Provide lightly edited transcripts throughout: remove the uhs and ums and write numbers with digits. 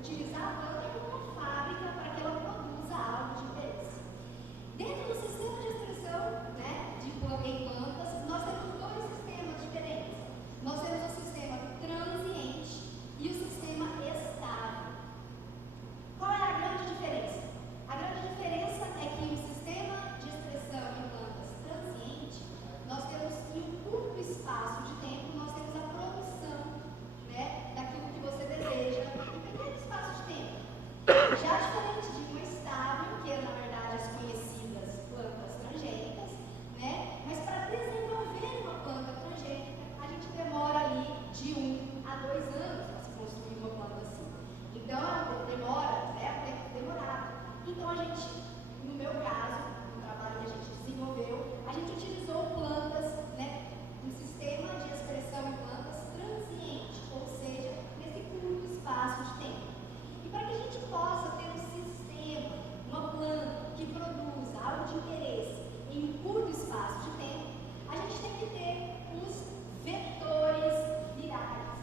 utilizar a planta como uma fábrica para que ela produza algo de interesse. Dentro do sistema de expressão, né, em plantas, nós temos dois sistemas diferentes. Nós temos o sistema transiente e o sistema estável. Qual é a grande diferença? A grande diferença é que o sistema de expressão em plantas transiente, nós temos em um curto espaço de tempo, nós temos a produção, né, daquilo que você deseja em pequeno espaço de tempo. Já diferente de uma estável, que é na verdade as conhecidas plantas transgênicas, né? Mas para desenvolver uma planta transgênica, a gente demora ali de 1 a 2 anos para se construir uma planta assim. Então, demora, né? É um tempo demorado. Então, a gente, no meu caso, no trabalho que a gente desenvolveu, a gente utilizou plantas, né? Um sistema de expressão em plantas transiente, ou seja, nesse curto espaço de tempo. E para que a gente possa ter um sistema, uma planta que produza algo de interesse em um curto espaço de tempo, a gente tem que ter os vetores virais.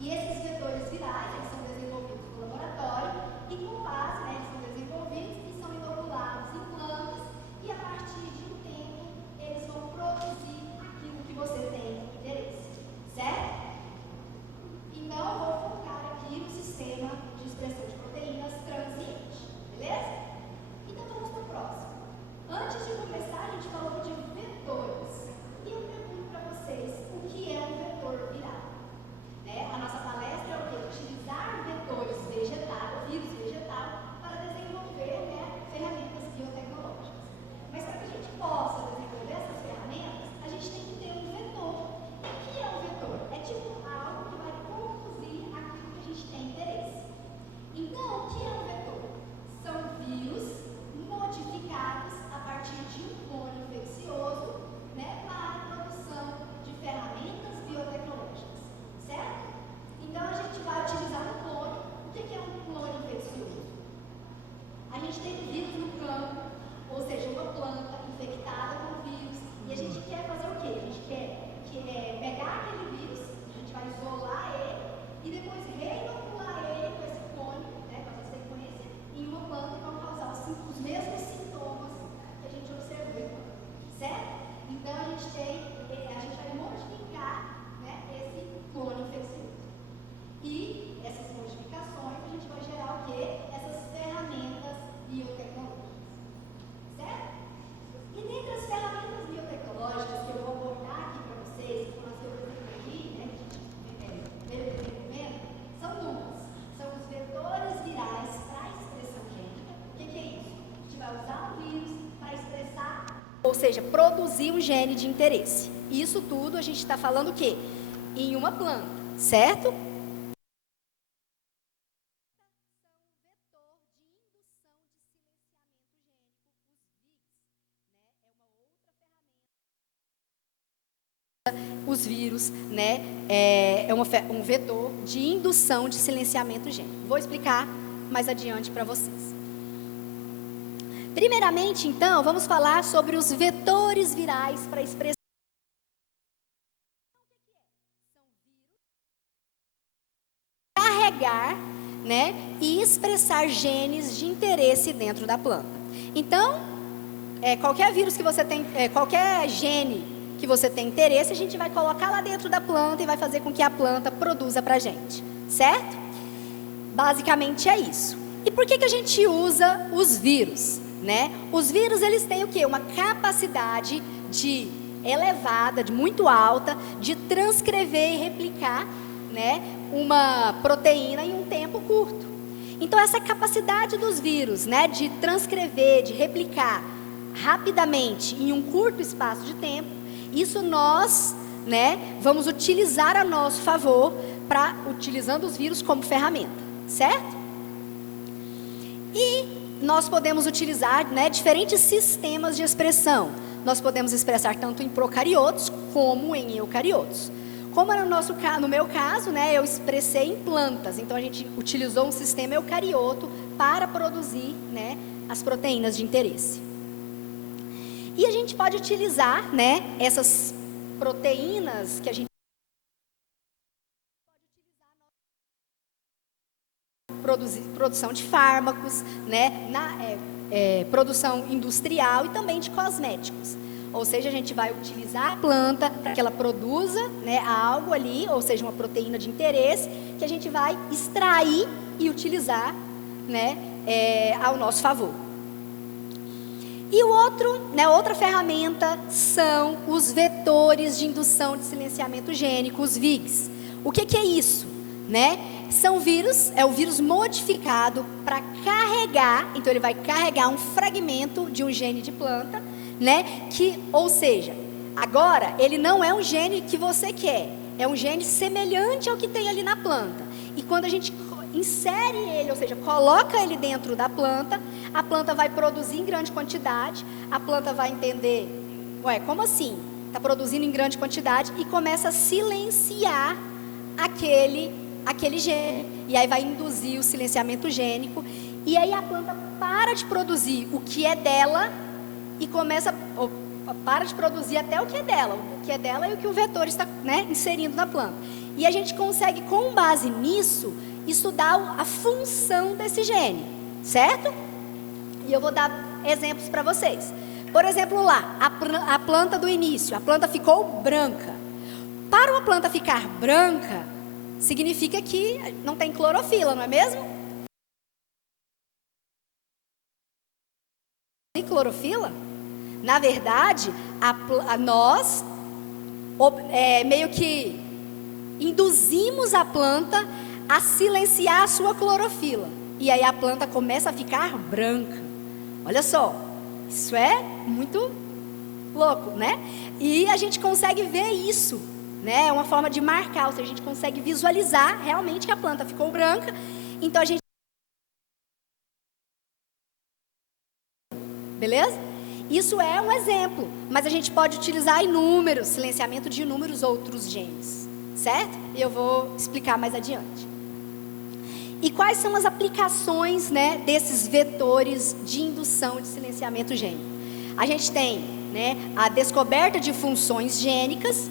E esses vetores virais, eles são desenvolvidos no laboratório e com base, né, eles são desenvolvidos e são inoculados em plantas e a partir de um tempo eles vão produzir aquilo que você tem interesse, certo? Então eu vou focar aqui no sistema de expressão de proteínas transiente, beleza? Então vamos para o próximo. Antes de começar, a gente falou de vetores. E eu pergunto para vocês, o que é um vetor viral? Né? A nossa palestra é o quê? Utilizar vetores vegetais, vírus vegetal, para desenvolver, né, ferramentas biotecnológicas. Mas para que a gente possa desenvolver essas ferramentas, a gente tem que ter um vetor. E o que é um vetor? É tipo algo que vai conduzir aquilo que a gente tem interesse. Então, o que é um vetor? São vírus modificados a partir de um clone infeccioso, né, para a produção de ferramentas biotecnológicas, certo? Então, a gente vai utilizar um clone. O que é um clone infeccioso? A gente tem vírus no campo, ou seja, uma planta infectada com vírus, e a gente quer fazer o quê? A gente quer pegar aquele vírus, a gente vai isolar ele e depois reinocular ele com esse clone, né, com essa sequência, em uma planta que vão causar os mesmos sintomas que a gente observou, certo? Então a gente vai modificar, né, esse clone infeccioso. E essas modificações a gente vai gerar o quê? Essas ferramentas biotecnológicas, certo? E dentre as ferramentas biotecnológicas que eu vou abordar aqui para vocês, que foram as que eu apresentei, né, que a gente veio desenvolvendo, são duas. São os vetores virais para a expressão gênica. O que é isso? A gente vai usar o vírus para expressar, ou seja, produzir um gene de interesse. Isso tudo a gente está falando o quê? Em uma planta, certo? Os vírus, né, um vetor de indução de silenciamento gênico. Vou explicar mais adiante para vocês. Primeiramente, então, vamos falar sobre os vetores virais para expressão. Carregar, né, e expressar genes de interesse dentro da planta. Então, qualquer vírus que você tem, qualquer gene que você tem interesse, a gente vai colocar lá dentro da planta e vai fazer com que a planta produza para a gente, certo? Basicamente é isso. E por que a gente usa os vírus, né? Os vírus, eles têm o quê? Uma capacidade elevada, muito alta, de transcrever e replicar, né, uma proteína em um tempo curto. Então, essa capacidade dos vírus, né, de transcrever, de replicar rapidamente em um curto espaço de tempo, isso nós, né, vamos utilizar a nosso favor, utilizando os vírus como ferramenta, certo? E nós podemos utilizar, né, diferentes sistemas de expressão. Nós podemos expressar tanto em procariotos como em eucariotos. Como no meu caso, né, eu expressei em plantas, então a gente utilizou um sistema eucarioto para produzir, né, as proteínas de interesse. E a gente pode utilizar, né, essas proteínas que a gente produção de fármacos, né, produção industrial e também de cosméticos. Ou seja, a gente vai utilizar a planta para que ela produza, né, algo ali, ou seja, uma proteína de interesse, que a gente vai extrair e utilizar, né, ao nosso favor. E outra ferramenta são os vetores de indução de silenciamento gênico, os VIGs. O que é isso? Né? São vírus, é o vírus modificado para carregar, então ele vai carregar um fragmento de um gene de planta, né? Ou seja, agora ele não é um gene que você quer, é um gene semelhante ao que tem ali na planta. E quando a gente insere ele, ou seja, coloca ele dentro da planta, a planta vai produzir em grande quantidade, a planta vai entender, como assim? Está produzindo em grande quantidade e começa a silenciar aquele gene. E aí vai induzir o silenciamento gênico, e aí a planta para de produzir o que é dela e para de produzir até o que é dela e o que o vetor está, né, inserindo na planta. E a gente consegue, com base nisso, estudar a função desse gene, certo? E eu vou dar exemplos para vocês. Por exemplo, lá, a planta do início, a planta ficou branca. Para uma planta ficar branca, significa que não tem clorofila, não é mesmo? Tem clorofila? Na verdade, nós meio que induzimos a planta a silenciar a sua clorofila. E aí a planta começa a ficar branca. Olha só, isso é muito louco, né? E a gente consegue ver isso, né? É uma forma de marcar, ou seja, a gente consegue visualizar realmente que a planta ficou branca. Então a gente... Beleza? Isso é um exemplo, mas a gente pode utilizar silenciamento de inúmeros outros genes, certo? E eu vou explicar mais adiante. E quais são as aplicações, né, desses vetores de indução de silenciamento gênico? A gente tem, né, a descoberta de funções gênicas,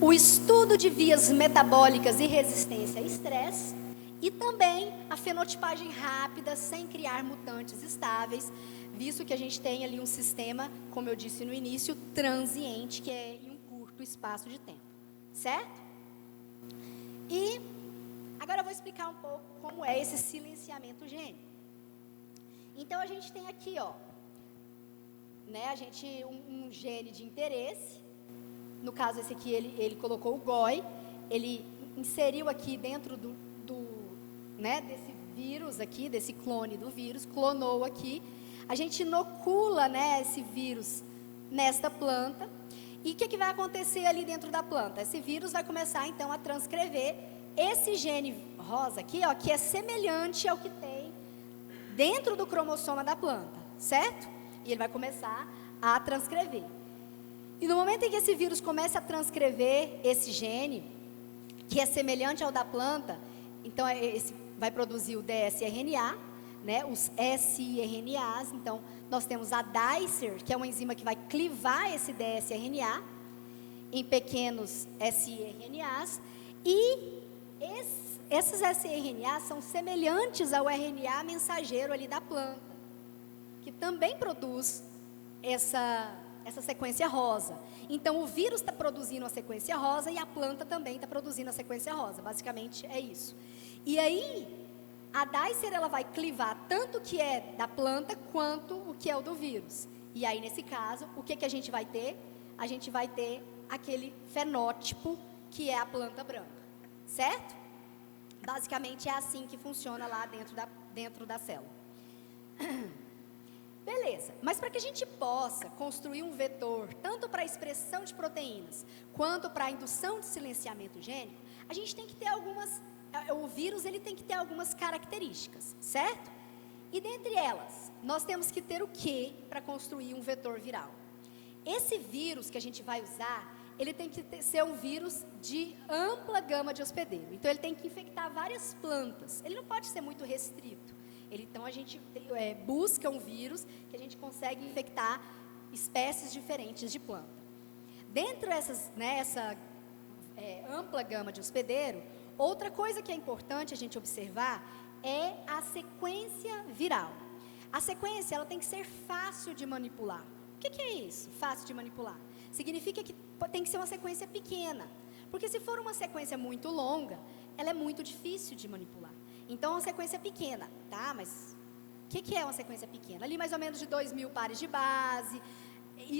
o estudo de vias metabólicas e resistência a estresse, e também a fenotipagem rápida, sem criar mutantes estáveis, visto que a gente tem ali um sistema, como eu disse no início, transiente, que é em um curto espaço de tempo, certo? E agora eu vou explicar um pouco como é esse silenciamento gênico. Então a gente tem aqui, né, um gene de interesse. No caso esse aqui ele colocou o GOI, ele inseriu aqui dentro né, desse vírus aqui, desse clone do vírus, clonou aqui. A gente inocula, né, esse vírus nesta planta. E o que vai acontecer ali dentro da planta? Esse vírus vai começar então a transcrever esse gene rosa aqui, que é semelhante ao que tem dentro do cromossoma da planta, certo? E ele vai começar a transcrever. E no momento em que esse vírus começa a transcrever esse gene, que é semelhante ao da planta, então vai produzir o dsRNA, né, os siRNAs. Então nós temos a Dicer, que é uma enzima que vai clivar esse dsRNA em pequenos siRNAs, e esses siRNAs são semelhantes ao RNA mensageiro ali da planta, que também produz essa sequência rosa. Então o vírus está produzindo a sequência rosa e a planta também está produzindo a sequência rosa. Basicamente é isso. E aí a Dicer, ela vai clivar tanto o que é da planta quanto o que é o do vírus. E aí nesse caso, o que a gente vai ter? A gente vai ter aquele fenótipo que é a planta branca, certo? Basicamente é assim que funciona lá dentro da célula. Beleza, mas para que a gente possa construir um vetor, tanto para a expressão de proteínas, quanto para a indução de silenciamento gênico, a gente tem que ter o vírus ele tem que ter algumas características, certo? E dentre elas, nós temos que ter o que para construir um vetor viral? Esse vírus que a gente vai usar, ele tem que ser um vírus de ampla gama de hospedeiro. Então ele tem que infectar várias plantas, ele não pode ser muito restrito. Então a gente busca um vírus que a gente consegue infectar espécies diferentes de planta. Dentro dessa ampla gama de hospedeiro, outra coisa que é importante a gente observar é a sequência viral. A sequência, ela tem que ser fácil de manipular. O que é isso, fácil de manipular? Significa que tem que ser uma sequência pequena. Porque se for uma sequência muito longa, ela é muito difícil de manipular. Então, é uma sequência pequena, tá? Mas o que é uma sequência pequena? Ali mais ou menos de 2.000 pares de base.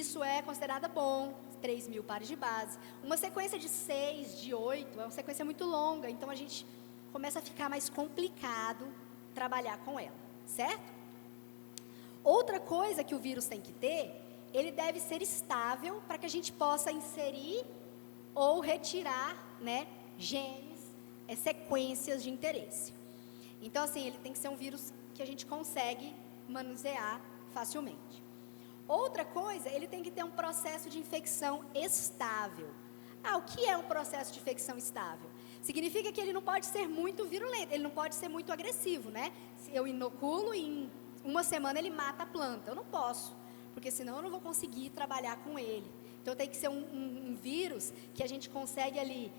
Isso é considerada bom, 3.000 pares de base. Uma sequência de 6, de 8, é uma sequência muito longa. Então, a gente começa a ficar mais complicado trabalhar com ela, certo? Outra coisa que o vírus tem que ter, ele deve ser estável para que a gente possa inserir ou retirar, né, genes, sequências de interesse. Então, assim, ele tem que ser um vírus que a gente consegue manusear facilmente. Outra coisa, ele tem que ter um processo de infecção estável. O que é um processo de infecção estável? Significa que ele não pode ser muito virulento, ele não pode ser muito agressivo, né? Se eu inoculo e em uma semana ele mata a planta, eu não posso, porque senão eu não vou conseguir trabalhar com ele. Então tem que ser um vírus que a gente consegue ali